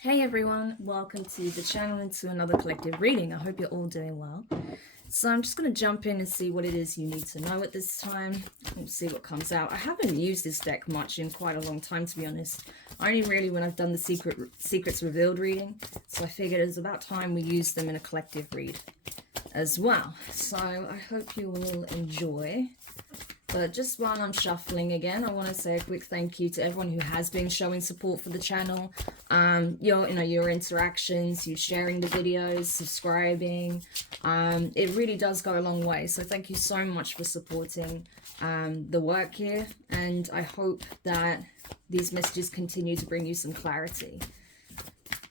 Hey everyone, welcome to the channel and to another collective reading. I hope you're all doing well. So I'm just going to jump in and see what it is you need to know at this time. We'll see what comes out. I haven't used this deck much in quite a long time, to be honest. Only really when I've done the Secrets Revealed reading. So I figured it was about time we used them in a collective read as well. So I hope you will enjoy. But just while I'm shuffling again, I want to say a quick thank you to everyone who has been showing support for the channel. Your interactions, you sharing the videos, subscribing. It really does go a long way. So thank you so much for supporting the work here. And I hope that these messages continue to bring you some clarity.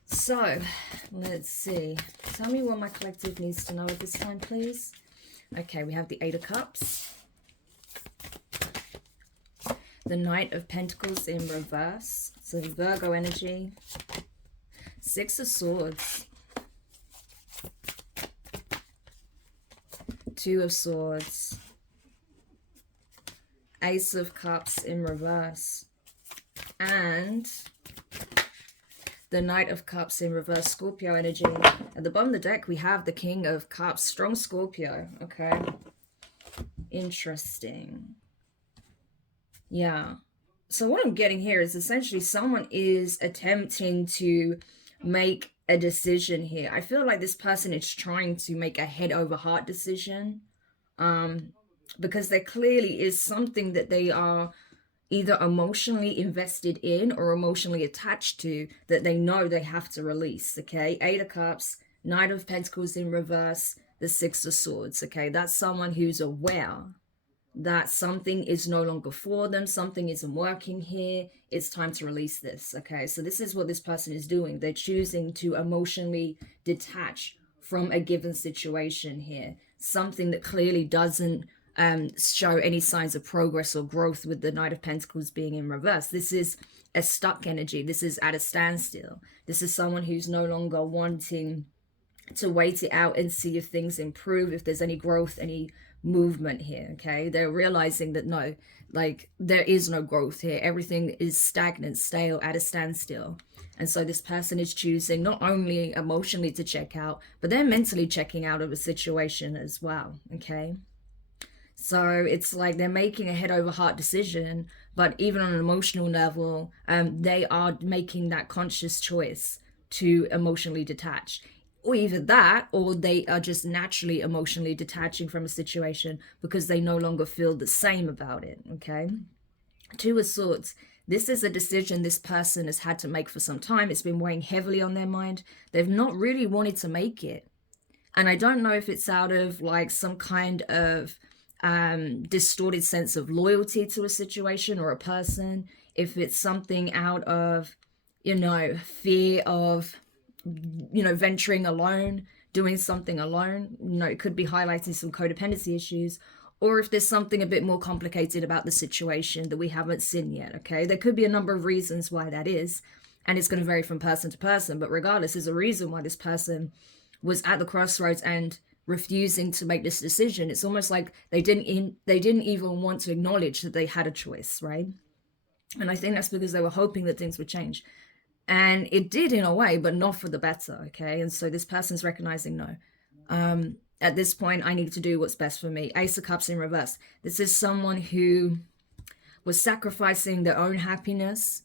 So let's see. Tell me what my collective needs to know at this time, please. Okay, we have the Eight of Cups. The Knight of Pentacles in reverse. So Virgo energy. Six of Swords. Two of Swords. Ace of Cups in reverse. And the Knight of Cups in reverse, Scorpio energy. At the bottom of the deck, we have the King of Cups, strong Scorpio. Okay. Interesting. Yeah. So what I'm getting here is essentially someone is attempting to make a decision here. I feel like this person is trying to make a head over heart decision. Because there clearly is something that they are either emotionally invested in or emotionally attached to that they know they have to release. Okay. Eight of Cups, Knight of Pentacles in reverse, the Six of Swords. Okay. That's someone who's aware that something is no longer for them, something isn't working here, it's time to release this. Okay, so this is what this person is doing. They're choosing to emotionally detach from a given situation here, something that clearly doesn't show any signs of progress or growth with the Knight of Pentacles being in reverse. This is a stuck energy. This is at a standstill. This is someone who's no longer wanting to wait it out and see if things improve, if there's any growth, any movement here. Okay, they're realizing that no, like there is no growth here, everything is stagnant, stale, at a standstill. And so this person is choosing not only emotionally to check out, but they're mentally checking out of a situation as well. Okay, so it's like they're making a head over heart decision, but even on an emotional level, they are making that conscious choice to emotionally detach. Or either that, or they are just naturally emotionally detaching from a situation because they no longer feel the same about it. Okay. Two of Swords. This is a decision this person has had to make for some time. It's been weighing heavily on their mind. They've not really wanted to make it. And I don't know if it's out of like some kind of distorted sense of loyalty to a situation or a person. If it's something out of, fear of, venturing alone, doing something alone. It could be highlighting some codependency issues, or if there's something a bit more complicated about the situation that we haven't seen yet. Okay, there could be a number of reasons why that is, and it's going to vary from person to person, but regardless, there's a reason why this person was at the crossroads and refusing to make this decision. It's almost like they didn't even want to acknowledge that they had a choice, right? And I think that's because they were hoping that things would change. And it did in a way, but not for the better. Okay. And so this person's recognizing, no, at this point, I need to do what's best for me. Ace of Cups in reverse. This is someone who was sacrificing their own happiness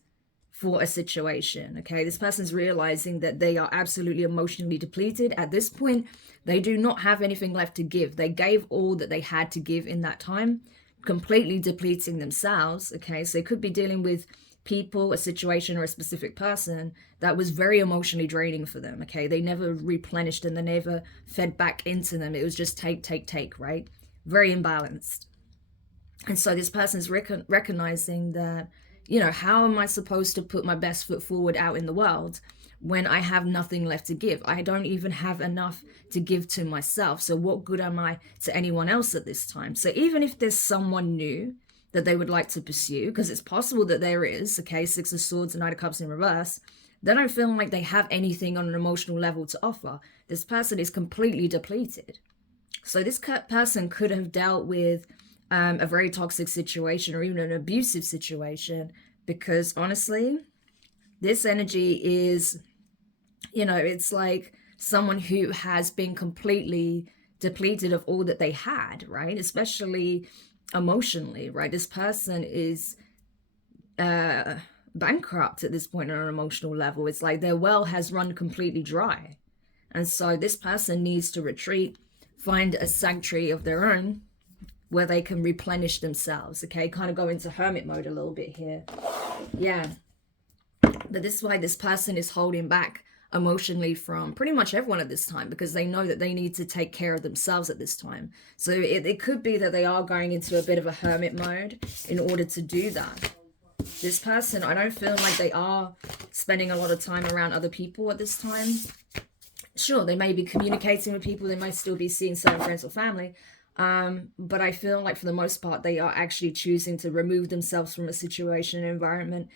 for a situation. Okay. This person's realizing that they are absolutely emotionally depleted. At this point, they do not have anything left to give. They gave all that they had to give in that time, completely depleting themselves. Okay. So they could be dealing with people, a situation, or a specific person that was very emotionally draining for them. Okay, they never replenished and they never fed back into them. It was just take, right? Very imbalanced. And so this person's recognizing that, how am I supposed to put my best foot forward out in the world when I have nothing left to give? I don't even have enough to give to myself. So what good am I to anyone else at this time? So even if there's someone new that they would like to pursue, because it's possible that there is, okay, Six of Swords and Knight of Cups in reverse, they don't feel like they have anything on an emotional level to offer. This person is completely depleted. So this person could have dealt with a very toxic situation or even an abusive situation, because honestly, This energy is, you know, it's like someone who has been completely depleted of all that they had, right? Especially emotionally, right? This person is uh bankrupt at this point on an emotional level. It's like their well has run completely dry. And so this person needs to retreat, find a sanctuary of their own where they can replenish themselves, okay? Kind of go into hermit mode a little bit here. Yeah. But this is why this person is holding back emotionally from pretty much everyone at this time, because they know that they need to take care of themselves at this time. So it could be that they are going into a bit of a hermit mode in order to do that. This person, I don't feel like they are spending a lot of time around other people at this time. Sure, they may be communicating with people, they might still be seeing certain friends or family, but I feel like for the most part they are actually choosing to remove themselves from a situation and environment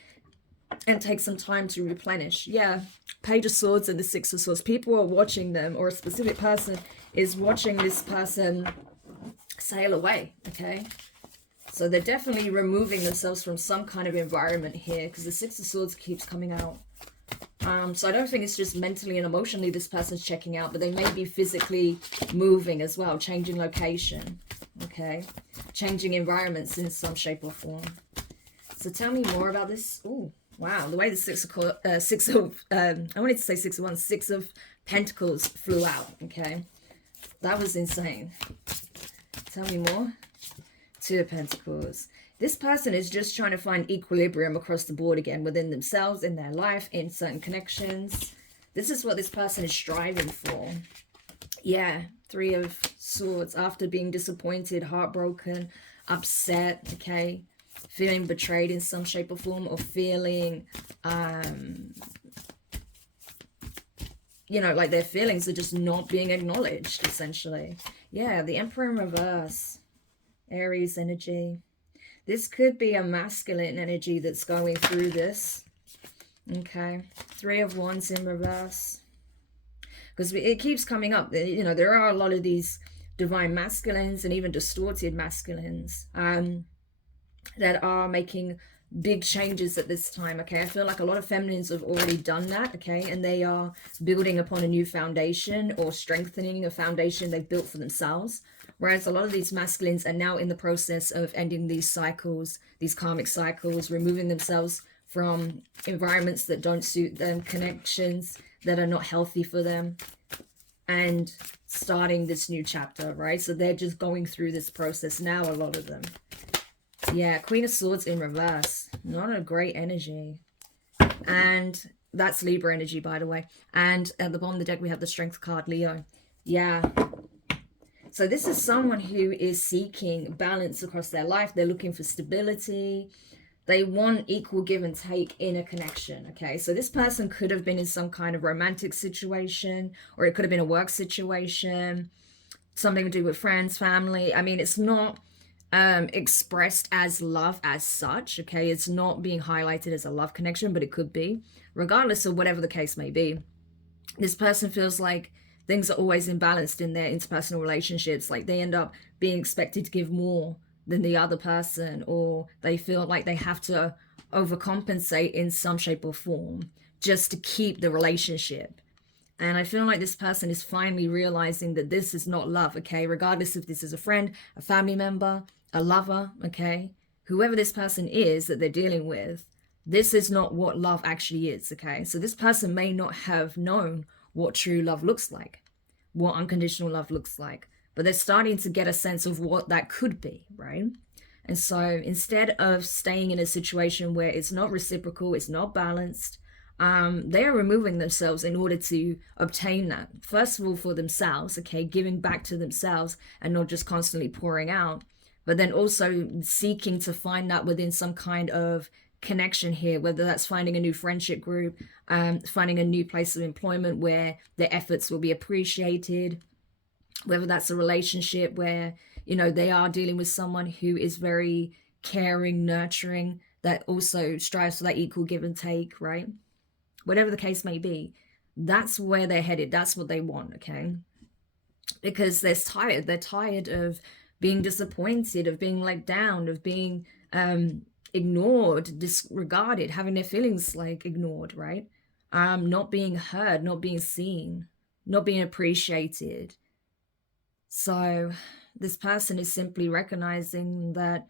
and take some time to replenish. Yeah, Page of Swords and the Six of Swords. People are watching them, or a specific person is watching this person sail away, okay? So they're definitely removing themselves from some kind of environment here, because the Six of Swords keeps coming out. So I don't think it's just mentally and emotionally this person's checking out, but they may be physically moving as well, changing location, okay? Changing environments in some shape or form. So tell me more about this. Oh, wow. The way the I wanted to say Six of Wands, Six of Pentacles flew out, okay? That was insane. Tell me more. Two of Pentacles. This person is just trying to find equilibrium across the board again within themselves, in their life, in certain connections. This is what this person is striving for. Yeah, Three of Swords. After being disappointed, heartbroken, upset, okay? Feeling betrayed in some shape or form, or feeling, you know, like their feelings are just not being acknowledged, essentially. Yeah, the Emperor in reverse. Aries energy. This could be a masculine energy that's going through this. Okay. Three of Wands in reverse. Because it keeps coming up. You know, there are a lot of these divine masculines and even distorted masculines that are making big changes at this time, okay? I feel like a lot of feminines have already done that, okay? And they are building upon a new foundation or strengthening a foundation they've built for themselves. Whereas a lot of these masculines are now in the process of ending these cycles, these karmic cycles, removing themselves from environments that don't suit them, connections that are not healthy for them, and starting this new chapter, right? So they're just going through this process now, a lot of them. Yeah, Queen of Swords in reverse. Not a great energy. And that's Libra energy, by the way. And at the bottom of the deck, we have the Strength card, Leo. Yeah. So this is someone who is seeking balance across their life. They're looking for stability. They want equal give and take in a connection, okay? So this person could have been in some kind of romantic situation, or it could have been a work situation, something to do with friends, family. I mean, it's not expressed as love as such, okay? It's not being highlighted as a love connection, but it could be. Regardless of whatever the case may be, this person feels like things are always imbalanced in their interpersonal relationships. Like they end up being expected to give more than the other person, or they feel like they have to overcompensate in some shape or form just to keep the relationship. And I feel like this person is finally realizing that this is not love, okay? Regardless if this is a friend, a family member, a lover, okay? Whoever this person is that they're dealing with, this is not what love actually is, okay? So this person may not have known what true love looks like, what unconditional love looks like, but they're starting to get a sense of what that could be, right? And so instead of staying in a situation where it's not reciprocal, it's not balanced, they are removing themselves in order to obtain that. First of all, for themselves, okay, giving back to themselves and not just constantly pouring out, but then also seeking to find that within some kind of connection here, whether that's finding a new friendship group, finding a new place of employment where their efforts will be appreciated, whether that's a relationship where, you know, they are dealing with someone who is very caring, nurturing, that also strives for that equal give and take, right? Whatever the case may be, that's where they're headed. That's what they want, okay? Because they're tired. They're tired of being disappointed, of being let down, of being ignored, disregarded, having their feelings like ignored, right? Not being heard, not being seen, not being appreciated. So this person is simply recognizing that,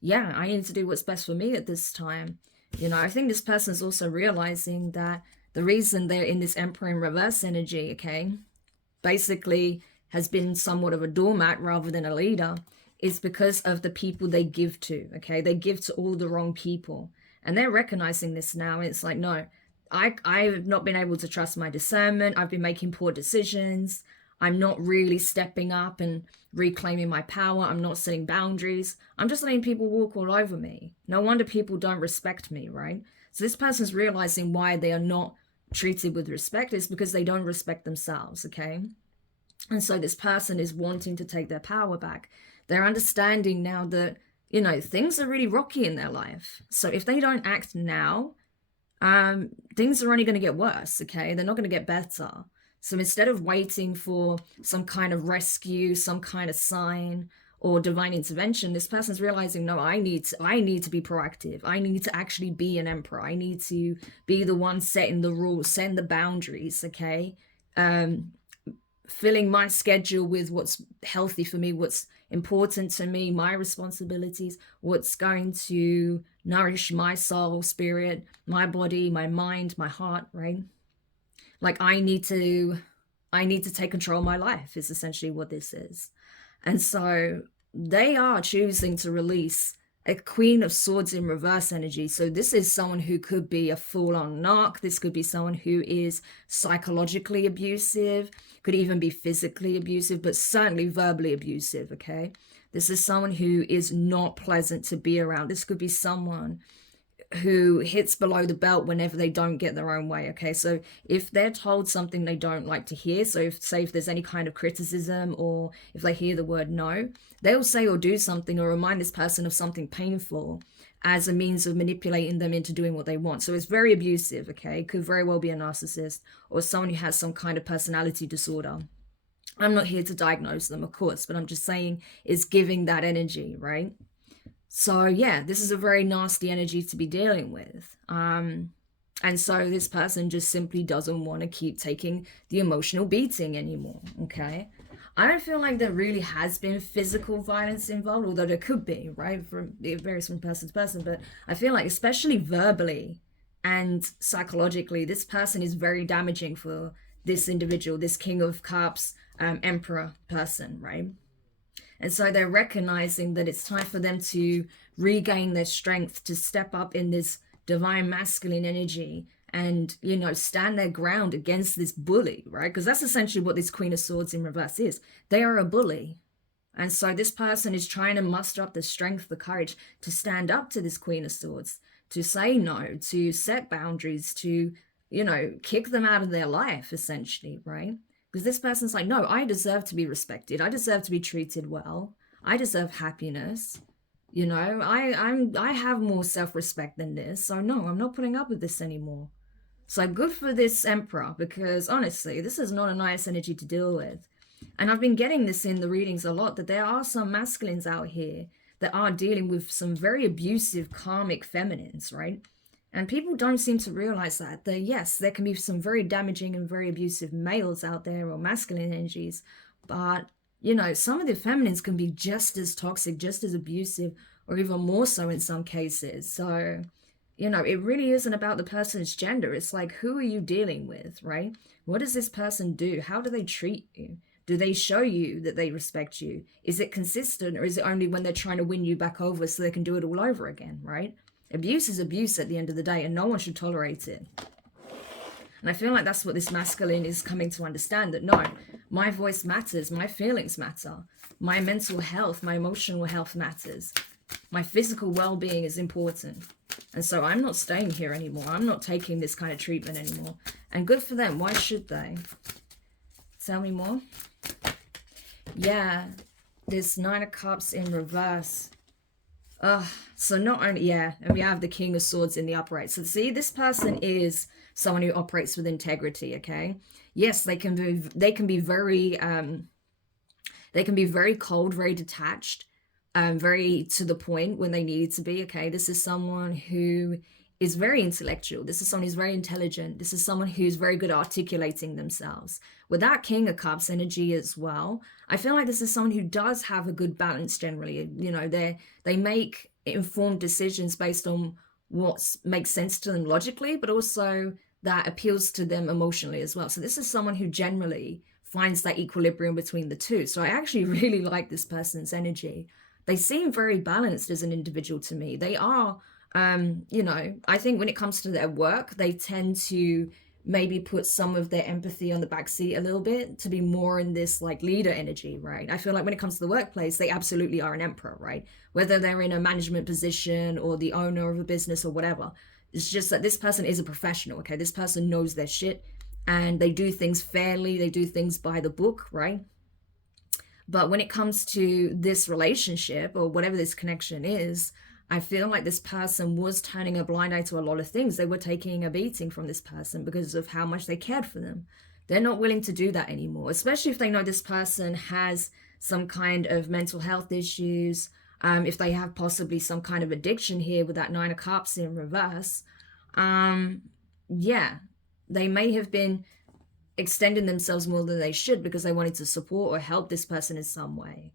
yeah, I need to do what's best for me at this time. You know, I think this person is also realizing that the reason they're in this Emperor in reverse energy, okay, basically has been somewhat of a doormat rather than a leader, is because of the people they give to, okay? They give to all the wrong people. And they're recognizing this now. It's like, no, I've not been able to trust my discernment. I've been making poor decisions. I'm not really stepping up and reclaiming my power. I'm not setting boundaries. I'm just letting people walk all over me. No wonder people don't respect me, right? So this person's realizing why they are not treated with respect is because they don't respect themselves, okay? And so this person is wanting to take their power back. They're understanding now that, you know, things are really rocky in their life. So if they don't act now, things are only going to get worse, okay? They're not going to get better. So instead of waiting for some kind of rescue, some kind of sign or divine intervention, this person's realizing, no, I need to be proactive. I need to actually be an emperor. I need to be the one setting the rules, setting the boundaries, okay? Filling my schedule with what's healthy for me, what's important to me, my responsibilities, what's going to nourish my soul, spirit, my body, my mind, my heart, right? Like I need to take control of my life is essentially what this is. And so they are choosing to release a Queen of Swords in reverse energy. So this is someone who could be a full-on narc. This could be someone who is psychologically abusive, could even be physically abusive, but certainly verbally abusive, okay? This is someone who is not pleasant to be around. This could be someone who hits below the belt whenever they don't get their own way, okay? So if they're told something they don't like to hear, so if there's any kind of criticism or if they hear the word no, they'll say or do something or remind this person of something painful as a means of manipulating them into doing what they want. So it's very abusive, okay? Could very well be a narcissist or someone who has some kind of personality disorder. I'm not here to diagnose them, of course, but I'm just saying it's giving that energy, right? So yeah, this is a very nasty energy to be dealing with. And so this person just simply doesn't want to keep taking the emotional beating anymore, okay? I don't feel like there really has been physical violence involved, although there could be, right? It varies from person to person, but I feel like especially verbally and psychologically, this person is very damaging for this individual, this King of Cups, Emperor person, right? And so they're recognizing that it's time for them to regain their strength, to step up in this divine masculine energy and, you know, stand their ground against this bully, right? Because that's essentially what this Queen of Swords in reverse is. They are a bully. And so this person is trying to muster up the strength, the courage to stand up to this Queen of Swords, to say no, to set boundaries, to, you know, kick them out of their life, essentially, right? Because this person's like, no, I deserve to be respected. I deserve to be treated well. I deserve happiness. You know, I have more self-respect than this. So no, I'm not putting up with this anymore. So good for this Emperor, because honestly, this is not a nice energy to deal with. And I've been getting this in the readings a lot, that there are some masculines out here that are dealing with some very abusive karmic feminines, right? And people don't seem to realize that yes, there can be some very damaging and very abusive males out there or masculine energies, but, you know, some of the feminines can be just as toxic, just as abusive, or even more so in some cases. So, you know, it really isn't about the person's gender. It's like, who are you dealing with, right? What does this person do? How do they treat you? Do they show you that they respect you? Is it consistent, or is it only when they're trying to win you back over so they can do it all over again, right? Abuse is abuse at the end of the day, and no one should tolerate it. And I feel like that's what this masculine is coming to understand, that no, my voice matters, my feelings matter, my mental health, my emotional health matters, my physical well-being is important. And so I'm not staying here anymore. I'm not taking this kind of treatment anymore. And good for them. Why should they? Tell me more. Yeah, this Nine of Cups in reverse. So not only, yeah, and we have the King of Swords in the upright. So see, this person is someone who operates with integrity, okay? Yes, they can be very cold, very detached. very to the point when they need to be. Okay, this is someone who is very intellectual. This is someone who's very intelligent. This is someone who's very good at articulating themselves. With that King of Cups energy as well, I feel like this is someone who does have a good balance generally. You know, they make informed decisions based on what makes sense to them logically, but also that appeals to them emotionally as well. So this is someone who generally finds that equilibrium between the two. So I actually really like this person's energy. They seem very balanced as an individual to me. They are, you know, I think when it comes to their work, they tend to maybe put some of their empathy on the back seat a little bit to be more in this like leader energy, right? I feel like when it comes to the workplace, they absolutely are an emperor, right? Whether they're in a management position or the owner of a business or whatever. It's just that this person is a professional, okay? This person knows their shit and they do things fairly, they do things by the book, right? But when it comes to this relationship or whatever this connection is, I feel like this person was turning a blind eye to a lot of things. They were taking a beating from this person because of how much they cared for them. They're not willing to do that anymore, especially if they know this person has some kind of mental health issues, if they have possibly some kind of addiction here with that Nine of Cups in reverse. Yeah, they may have been extending themselves more than they should because they wanted to support or help this person in some way.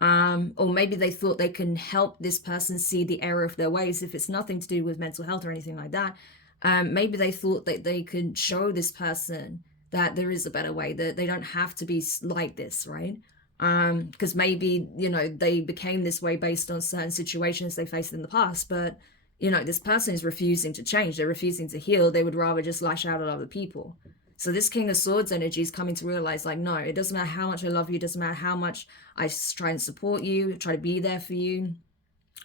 Or maybe they thought they can help this person see the error of their ways if it's nothing to do with mental health or anything like that. Maybe they thought that they could show this person that there is a better way, that they don't have to be like this, right? Because maybe, you know, they became this way based on certain situations they faced in the past, but, you know, this person is refusing to change. They're refusing to heal. They would rather just lash out at other people. So this King of Swords energy is coming to realize, like, no, it doesn't matter how much I love you. It doesn't matter how much I try and support you, try to be there for you,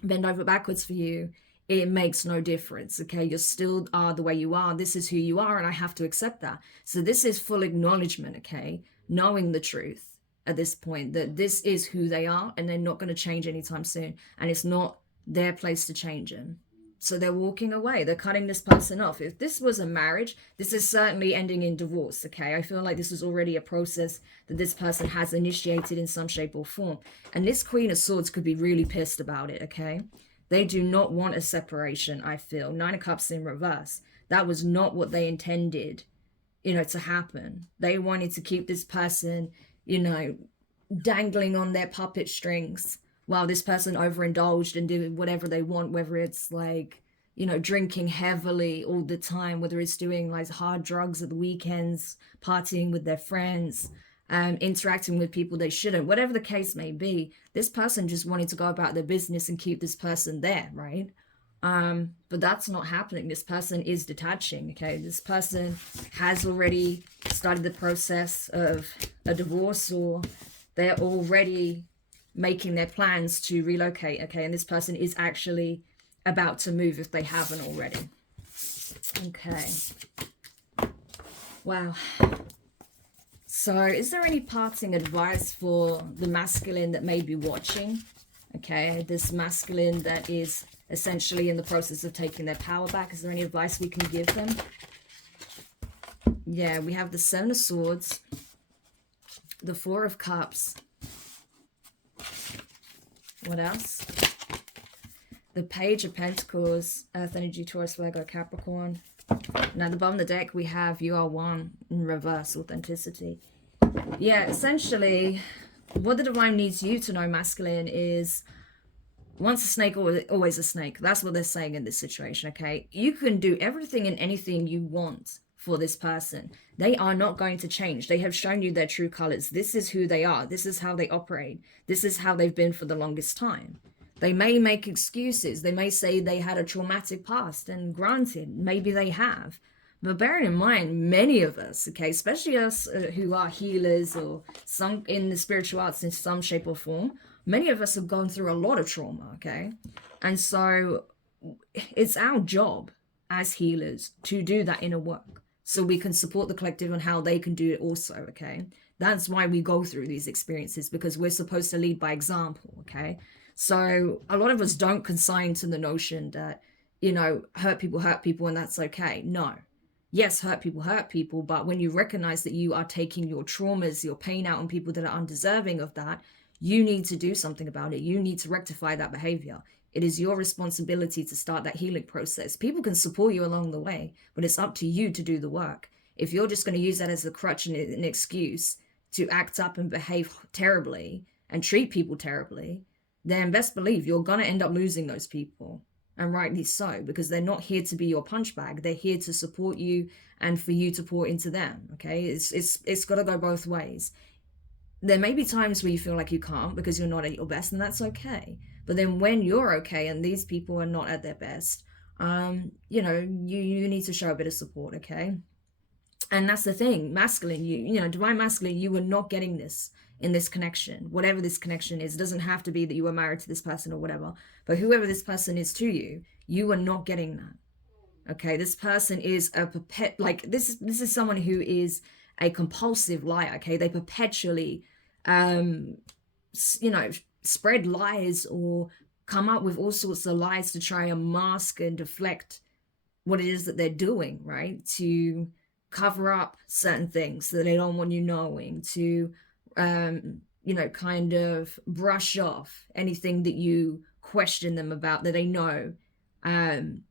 bend over backwards for you. It makes no difference, okay? You still are the way you are. This is who you are, and I have to accept that. So this is full acknowledgement, okay? Knowing the truth at this point, that this is who they are, and they're not going to change anytime soon. And it's not their place to change them. So they're walking away. They're cutting this person off. If this was a marriage, this is certainly ending in divorce, okay? I feel like this is already a process that this person has initiated in some shape or form. And this Queen of Swords could be really pissed about it, okay? They do not want a separation, I feel. Nine of Cups in reverse. That was not what they intended, you know, to happen. They wanted to keep this person, you know, dangling on their puppet strings while this person overindulged and did whatever they want, whether it's like, you know, drinking heavily all the time, whether it's doing like hard drugs at the weekends, partying with their friends, interacting with people they shouldn't, whatever the case may be. This person just wanted to go about their business and keep this person there, right? But that's not happening. This person is detaching, okay? This person has already started the process of a divorce, or they're already making their plans to relocate, okay? And this person is actually about to move if they haven't already. Okay. Wow. So is there any parting advice for the masculine that may be watching? Okay, this masculine that is essentially in the process of taking their power back. Is there any advice we can give them? Yeah, we have the Seven of Swords, the Four of Cups. What else? The Page of Pentacles, Earth energy, Taurus, Virgo, Capricorn. Now at the bottom of the deck we have You Are One in reverse, authenticity. Yeah, essentially what the divine needs you to know, masculine, is once a snake, always a snake. That's what they're saying in this situation, okay? You can do everything and anything you want for this person. They are not going to change. They have shown you their true colors. This is who they are. This is how they operate. This is how they've been for the longest time. They may make excuses. They may say they had a traumatic past, and granted, maybe they have. But bearing in mind, many of us, okay, especially us who are healers or some in the spiritual arts in some shape or form, many of us have gone through a lot of trauma, okay? And so it's our job as healers to do that inner work so we can support the collective on how they can do it also, okay? That's why we go through these experiences, because we're supposed to lead by example, okay? So a lot of us don't consign to the notion that, you know, hurt people and that's okay. No. Yes, hurt people, but when you recognize that you are taking your traumas, your pain out on people that are undeserving of that, you need to do something about it. You need to rectify that behavior. It is your responsibility to start that healing process. People can support you along the way, but it's up to you to do the work. If you're just going to use that as a crutch and an excuse to act up and behave terribly and treat people terribly, then best believe you're going to end up losing those people. And rightly so, because they're not here to be your punch bag. They're here to support you and for you to pour into them. Okay, it's got to go both ways. There may be times where you feel like you can't because you're not at your best, and that's okay. But then when you're okay and these people are not at their best, you know, you need to show a bit of support. Okay. And that's the thing, masculine, you know, divine masculine, you were not getting this in this connection, whatever this connection is. It doesn't have to be that you were married to this person or whatever, but whoever this person is to you, you are not getting that. Okay, this person is a this is someone who is a compulsive liar. Okay, they perpetually you know, spread lies or come up with all sorts of lies to try and mask and deflect what it is that they're doing, right? To cover up certain things that they don't want you knowing, to you know, kind of brush off anything that you question them about that they know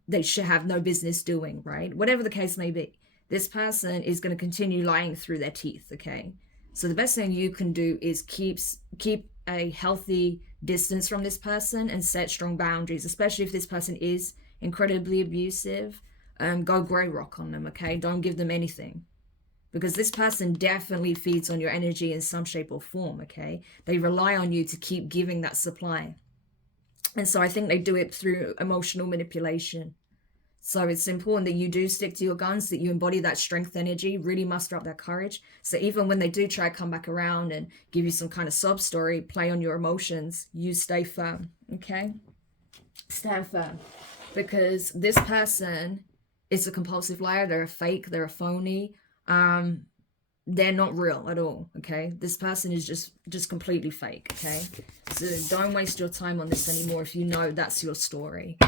they should have no business doing, right? Whatever the case may be, this person is going to continue lying through their teeth. Okay, so the best thing you can do is keep a healthy distance from this person and set strong boundaries, especially if this person is incredibly abusive. Go grey rock on them. Okay, don't give them anything, because this person definitely feeds on your energy in some shape or form. Okay, they rely on you to keep giving that supply, and so I think they do it through emotional manipulation. So it's important that you do stick to your guns, that you embody that strength energy, really muster up that courage. So even when they do try to come back around and give you some kind of sob story, play on your emotions, you stay firm. Okay, stand firm, because this person is a compulsive liar. They're a fake, they're a phony. They're not real at all. Okay, this person is just completely fake. Okay, so don't waste your time on this anymore if you know that's your story.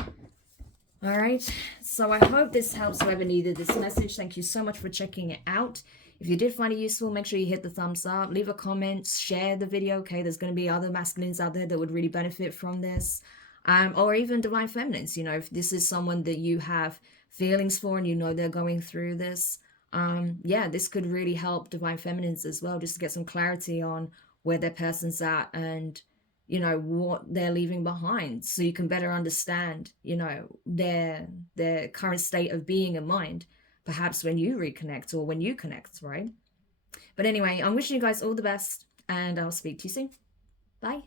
All right, so I hope this helps whoever needed this message. Thank you so much for checking it out. If you did find it useful, make sure you hit the thumbs up, leave a comment, share the video. Okay, there's going to be other masculines out there that would really benefit from this, or even divine feminines. You know, if this is someone that you have feelings for and you know they're going through this, yeah, this could really help divine feminines as well, just to get some clarity on where their person's at and, you know, what they're leaving behind, so you can better understand, you know, their current state of being and mind, perhaps when you reconnect or when you connect, right? But anyway, I'm wishing you guys all the best, and I'll speak to you soon. Bye.